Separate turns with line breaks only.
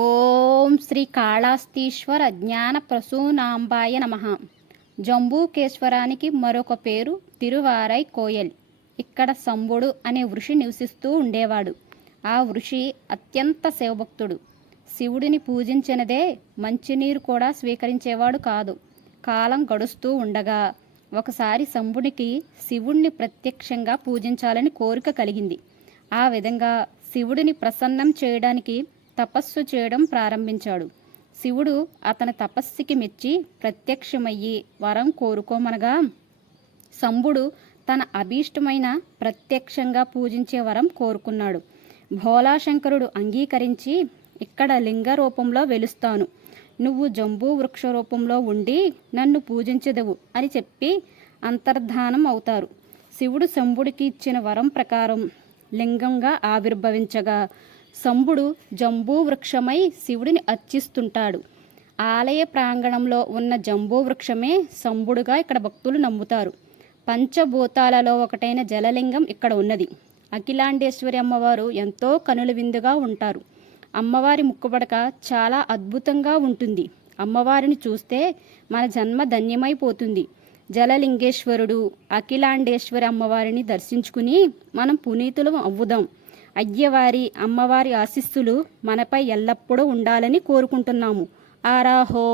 ఓం శ్రీ కాళాస్తీశ్వర జ్ఞాన ప్రసూనాంబాయ నమ. జంబూకేశ్వరానికి మరొక పేరు తిరువారై కోయల్. ఇక్కడ సంబుడు అనే ఋషి నివసిస్తూ ఉండేవాడు. ఆ వృషి అత్యంత శివభక్తుడు. శివుడిని పూజించినదే మంచినీరు కూడా స్వీకరించేవాడు కాదు. కాలం గడుస్తూ ఉండగా ఒకసారి శంభునికి శివుణ్ణి ప్రత్యక్షంగా పూజించాలని కోరిక కలిగింది. ఆ విధంగా శివుడిని ప్రసన్నం చేయడానికి తపస్సు చేయడం ప్రారంభించాడు. శివుడు అతని తపస్సుకి మెచ్చి ప్రత్యక్షమయ్యి వరం కోరుకోమనగా శంభుడు తన అభీష్టమైన ప్రత్యక్షంగా పూజించే వరం కోరుకున్నాడు. భోలాశంకరుడు అంగీకరించి ఇక్కడ లింగ రూపంలో వెలుస్తాను. నువ్వు జంబూ వృక్ష రూపంలో ఉండి నన్ను పూజించదవు అని చెప్పి అంతర్ధానం అవుతారు. శివుడు శంభుడికి ఇచ్చిన వరం ప్రకారం లింగంగా ఆవిర్భవించగా శంభుడు జంబూ వృక్షమై శివుడిని అర్చిస్తుంటాడు. ఆలయ ప్రాంగణంలో ఉన్న జంబూ వృక్షమే శంభుడుగా ఇక్కడ భక్తులు నమ్ముతారు. పంచభూతాలలో ఒకటైన జలలింగం ఇక్కడ ఉన్నది. అఖిలాండేశ్వరి అమ్మవారు ఎంతో కనుల విందుగా ఉంటారు. అమ్మవారి ముక్కుబడక చాలా అద్భుతంగా ఉంటుంది. అమ్మవారిని చూస్తే మన జన్మ ధన్యమైపోతుంది. జలలింగేశ్వరుడు అఖిలాండేశ్వరి అమ్మవారిని దర్శించుకుని మనం పునీతులం అవ్వుదాం అయ్యవారి అమ్మవారి ఆశీస్సులు మనపై ఎల్లప్పుడూ ఉండాలని కోరుకుంటున్నాము. ఆరాహో!